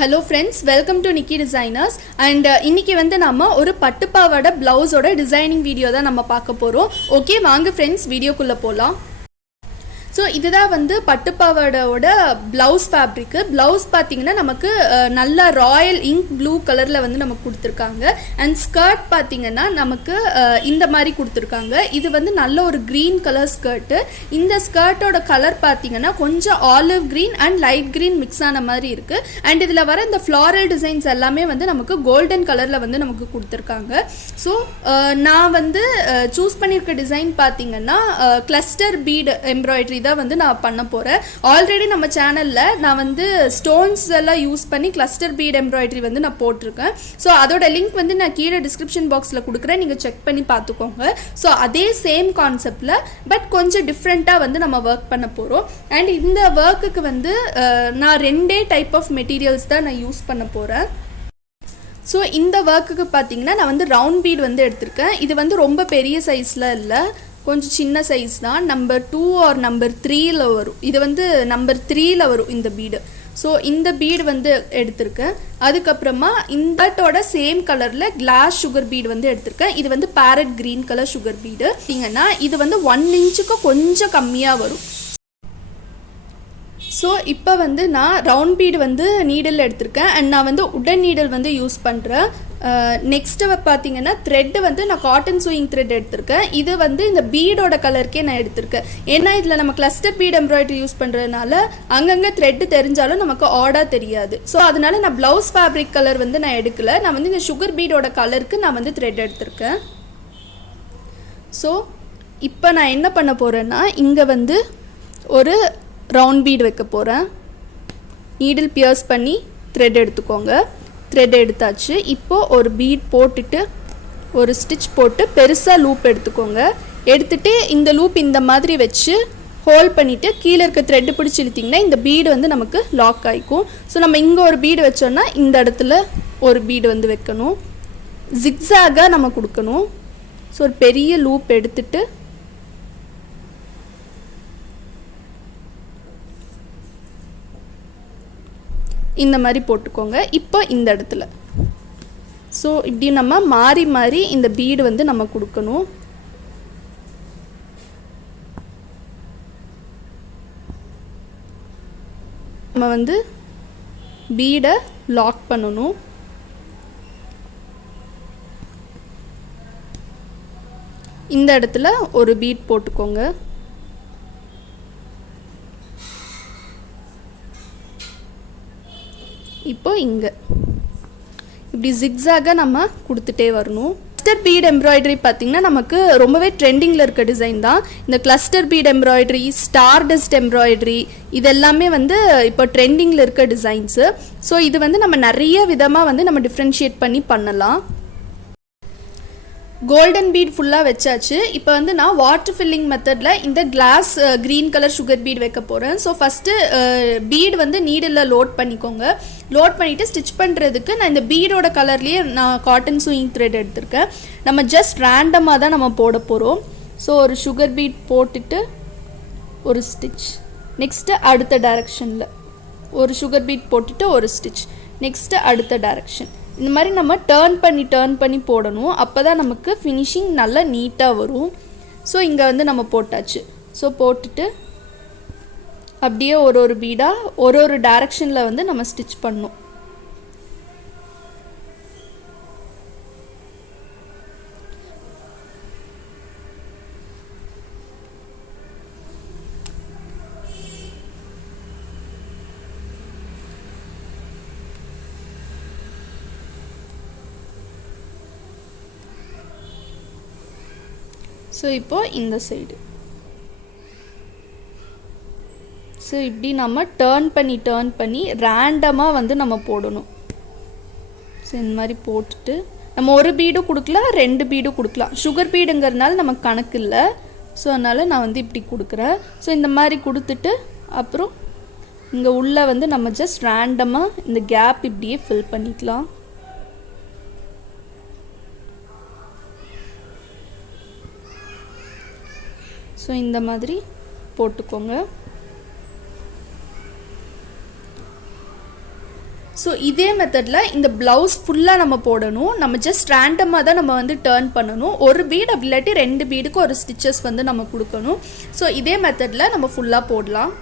Hello friends, welcome to Nikidesigners and இன்னைக்கு வந்து நாம ஒரு பட்டு பாவாடை பிளவுஸோட டிசைனிங் வீடியோ தான் நம்ம பார்க்க போறோம். ஓகே வாங்க फ्रेंड्स வீடியோக்குள்ள போலாம். ஸோ இதுதான் வந்து பட்டுப்பாவாடோட ப்ளவுஸ் ஃபேப்ரிக்கு. ப்ளவுஸ் பார்த்தீங்கன்னா நமக்கு நல்லா ராயல் இங்க் ப்ளூ கலரில் வந்து நமக்கு கொடுத்துருக்காங்க. அண்ட் ஸ்கர்ட் பார்த்தீங்கன்னா நமக்கு இந்த மாதிரி கொடுத்துருக்காங்க. இது வந்து நல்ல ஒரு க்ரீன் கலர் ஸ்கர்ட்டு. இந்த ஸ்கர்ட்டோட கலர் பார்த்தீங்கன்னா கொஞ்சம் olive green and light green mix ஆன மாதிரி இருக்குது. அண்ட் இதில் வர இந்த ஃப்ளாரல் டிசைன்ஸ் எல்லாமே வந்து நமக்கு கோல்டன் கலரில் வந்து நமக்கு கொடுத்துருக்காங்க. ஸோ நான் வந்து சூஸ் பண்ணியிருக்க டிசைன் பார்த்தீங்கன்னா கிளஸ்டர் பீட் எம்ப்ராய்டரி தான் வந்து நான் பண்ண போகிறேன். ஆல்ரெடி நம்ம சேனலில் நான் வந்து ஸ்டோன்ஸ் எல்லாம் யூஸ் பண்ணி கிளஸ்டர் பீட் எம்ப்ராய்டரி வந்து நான் போட்டிருக்கேன். ஸோ அதோட லிங்க் வந்து நான் கீழே டிஸ்கிரிப்ஷன் பாக்ஸில் கொடுக்குறேன், நீங்கள் செக் பண்ணி பார்த்துக்கோங்க. ஸோ அதே சேம் கான்செப்டில் பட் கொஞ்சம் டிஃப்ரெண்ட்டாக வந்து நம்ம ஒர்க் பண்ண போகிறோம். அண்ட் இந்த ஒர்க்குக்கு வந்து நான் 2 டைப் ஆஃப் மெட்டீரியல்ஸ் தான் நான் யூஸ் பண்ண போகிறேன். ஸோ இந்த ஒர்க்குக்கு பார்த்தீங்கன்னா நான் வந்து ரவுண்ட் பீட் வந்து எடுத்திருக்கேன். இது வந்து ரொம்ப பெரிய சைஸில் இல்லை, கொஞ்சம் சின்ன சைஸ் தான். நம்பர் 2 ஆர் நம்பர் 3ல் வரும். இது வந்து நம்பர் 3ல் வரும் இந்த பீடு. ஸோ இந்த பீடு வந்து எடுத்திருக்கேன். அதுக்கப்புறமா இந்தோட சேம் கலரில் கிளாஸ் சுகர் பீடு வந்து எடுத்திருக்கேன். இது வந்து parrot green colour sugar bead. பார்த்தீங்கன்னா இது வந்து 1 இன்ச்சுக்கு கொஞ்சம் கம்மியாக வரும். ஸோ இப்போ வந்து நான் ரவுண்ட் பீடு வந்து நீடில் எடுத்திருக்கேன். அண்ட் நான் வந்து உடன் நீடில் வந்து யூஸ் பண்ணுறேன். நெக்ஸ்ட்டு பார்த்தீங்கன்னா த்ரெட்டு வந்து நான் காட்டன் சூயிங் த்ரெட் எடுத்திருக்கேன். இது வந்து இந்த பீடோட கலருக்கே நான் எடுத்திருக்கேன். ஏன்னா இதில் நம்ம கிளஸ்டர் பீட் எம்ப்ராய்டரி யூஸ் பண்ணுறதுனால அங்கங்கே த்ரெட்டு தெரிஞ்சாலும் நமக்கு ஆடாக தெரியாது. ஸோ அதனால நான் ப்ளவுஸ் ஃபேப்ரிக் கலர் வந்து நான் எடுக்கலை. நான் வந்து இந்த சுகர் பீடோட கலருக்கு நான் வந்து த்ரெட் எடுத்திருக்கேன். ஸோ இப்போ நான் என்ன பண்ண போகிறேன்னா இங்கே வந்து ஒரு ரவுண்ட் பீட் வைக்க போகிறேன். நீடில் பியர்ஸ் பண்ணி த்ரெட் எடுத்துக்கோங்க. த்ரெட் எடுத்தாச்சு. இப்போது ஒரு பீட் போட்டுட்டு ஒரு ஸ்டிச் போட்டு பெருசாக லூப் எடுத்துக்கோங்க. எடுத்துகிட்டு இந்த லூப் இந்த மாதிரி வச்சு ஹோல்ட் பண்ணிவிட்டு கீழே இருக்க த்ரெட்டு பிடிச்சி இழுத்திங்கன்னா இந்த பீடு வந்து நமக்கு லாக் ஆகிக்கும். ஸோ நம்ம இங்கே ஒரு பீடு வச்சோன்னா இந்த இடத்துல ஒரு பீடு வந்து வைக்கணும். ஜிக்ஸாகாக நம்ம கொடுக்கணும். ஸோ ஒரு பெரிய லூப் எடுத்துட்டு இந்த மாதிரி போட்டுக்கோங்க. இப்போ இந்த இடத்துல ஸோ இப்படி நம்ம மாறி மாறி இந்த பீடு வந்து நம்ம கொடுக்கணும். நம்ம வந்து பீடை லாக் பண்ணணும். இந்த இடத்துல ஒரு பீட் போட்டுக்கோங்க. இப்போ இங்கே இப்படி ஜிக்ஸாக நம்ம கொடுத்துட்டே வரணும். கிளஸ்டர் பீட் எம்ப்ராய்டரி பார்த்திங்கன்னா நமக்கு ரொம்பவே ட்ரெண்டிங்கில் இருக்க டிசைன் தான். இந்த cluster bead embroidery, star dust embroidery இதெல்லாமே வந்து இப்போ ட்ரெண்டிங்கில் இருக்க டிசைன்ஸு. ஸோ இது வந்து நம்ம நிறைய விதமாக வந்து நம்ம டிஃப்ரென்ஷியேட் பண்ணி பண்ணலாம். கோல்டன் பீட் ஃபுல்லாக வச்சாச்சு. இப்போ வந்து நான் வாட்டர் ஃபில்லிங் மெத்தடில் இந்த glass green colour sugar bead வைக்க போகிறேன். ஸோ ஃபஸ்ட்டு பீட் வந்து நீடில் லோட் பண்ணிக்கோங்க. லோட் பண்ணிவிட்டு ஸ்டிச் பண்ணுறதுக்கு நான் இந்த பீடோட கலர்லேயே நான் காட்டன் சூயிங் த்ரெட் எடுத்திருக்கேன். நம்ம ஜஸ்ட் ரேண்டமாக தான் நம்ம போட போகிறோம். ஸோ ஒரு சுகர் பீட் போட்டுட்டு ஒரு ஸ்டிச், நெக்ஸ்ட்டு அடுத்த டைரக்ஷனில் ஒரு சுகர் பீட் போட்டுட்டு ஒரு ஸ்டிச், நெக்ஸ்ட்டு அடுத்த டைரக்ஷன். இந்த மாதிரி நம்ம டேர்ன் பண்ணி போடணும். அப்போ தான் நமக்கு ஃபினிஷிங் நல்லா நீட்டாக வரும். ஸோ இங்கே வந்து நம்ம போட்டாச்சு. ஸோ போட்டுட்டு அப்படியே ஒரு பீடாக ஒரு டைரக்ஷனில் வந்து நம்ம ஸ்டிச் பண்ணணும். ஸோ இப்போது இந்த சைடு ஸோ இப்படி நம்ம டேர்ன் பண்ணி ரேண்டமாக வந்து நம்ம போடணும். ஸோ இந்த மாதிரி போட்டுட்டு நம்ம ஒரு பீடும் கொடுக்கலாம், 2 பீடும் கொடுக்கலாம். சுகர் பீடுங்கிறதுனால நமக்கு கணக்கு இல்லை. ஸோ அதனால் நான் வந்து இப்படி கொடுக்குறேன். ஸோ இந்த மாதிரி கொடுத்துட்டு அப்புறம் இங்கே உள்ளே வந்து நம்ம ஜஸ்ட் ரேண்டமாக இந்த கேப் இப்படியே ஃபில் பண்ணிக்கலாம். ஸோ இந்த மாதிரி போட்டுக்கோங்க. ஸோ இதே மெத்தடில் இந்த ப்ளவுஸ் ஃபுல்லாக நம்ம போடணும். நம்ம ஜஸ்ட் ரேண்டமாக தான் நம்ம வந்து டர்ன் பண்ணணும். ஒரு பீட் அப்படி இல்லாட்டி 2 பீடுக்கு ஒரு ஸ்டிச்சஸ் வந்து நம்ம கொடுக்கணும். ஸோ இதே மெத்தடில் நம்ம ஃபுல்லாக போடலாம்.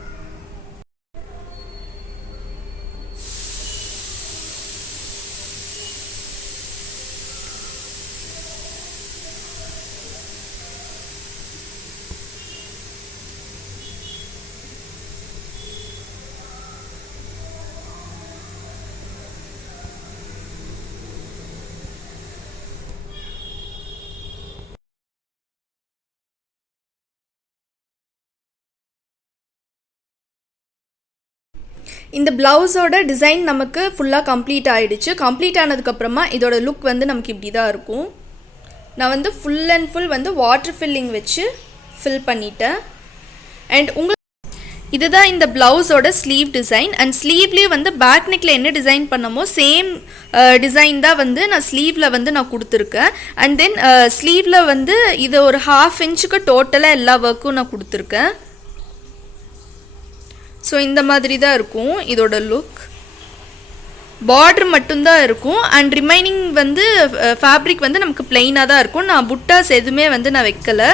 இந்த ப்ளவுஸோட டிசைன் நமக்கு ஃபுல்லாக கம்ப்ளீட் ஆகிடுச்சு. கம்ப்ளீட் ஆனதுக்கப்புறமா இதோட லுக் வந்து நமக்கு இப்படி தான் இருக்கும். நான் வந்து ஃபுல் அண்ட் ஃபுல் வந்து வாட்டர் ஃபில்லிங் வச்சு ஃபில் பண்ணிட்டேன். அண்ட் இதுதான் இந்த ப்ளவுஸோட ஸ்லீவ் டிசைன். அண்ட் ஸ்லீவ்லேயே வந்து பேக் நெக்கில் என்ன டிசைன் பண்ணமோ சேம் டிசைன் தான் வந்து நான் ஸ்லீவில் வந்து நான் கொடுத்துருக்கேன். அண்ட் தென் ஸ்லீவில் வந்து இது ஒரு 1/2 இன்ச்சுக்கு டோட்டலாக எல்லா ஒர்க்கும் நான் கொடுத்துருக்கேன். ஸோ இந்த மாதிரி தான் இருக்கும் இதோட லுக். பார்டர் மட்டும்தான் இருக்கும். அண்ட் ரிமைனிங் வந்து ஃபேப்ரிக் வந்து நமக்கு பிளெயினாக தான் இருக்கும். நான் புட்டாஸ் எதுவுமே வந்து நான் வைக்கலை.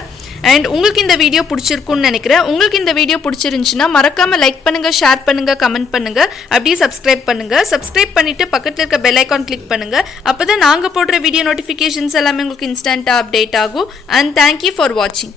அண்ட் உங்களுக்கு இந்த வீடியோ பிடிச்சிருக்குன்னு நினைக்கிறேன். உங்களுக்கு இந்த வீடியோ பிடிச்சிருந்துச்சுன்னா மறக்காமல் லைக் பண்ணுங்கள், ஷேர் பண்ணுங்கள், கமெண்ட் பண்ணுங்கள், அப்படியே சப்ஸ்கிரைப் பண்ணுங்கள். சப்ஸ்கிரைப் பண்ணிவிட்டு பக்கத்தில் இருக்க பெல் ஐக்கான் கிளிக் பண்ணுங்கள். அப்போ தான் நாங்கள் போடுற வீடியோ நோட்டிஃபிகேஷன்ஸ் எல்லாமே உங்களுக்கு இன்ஸ்டண்ட்டாக அப்டேட் ஆகும். அண்ட் தேங்க்யூ ஃபார் வாட்சிங்.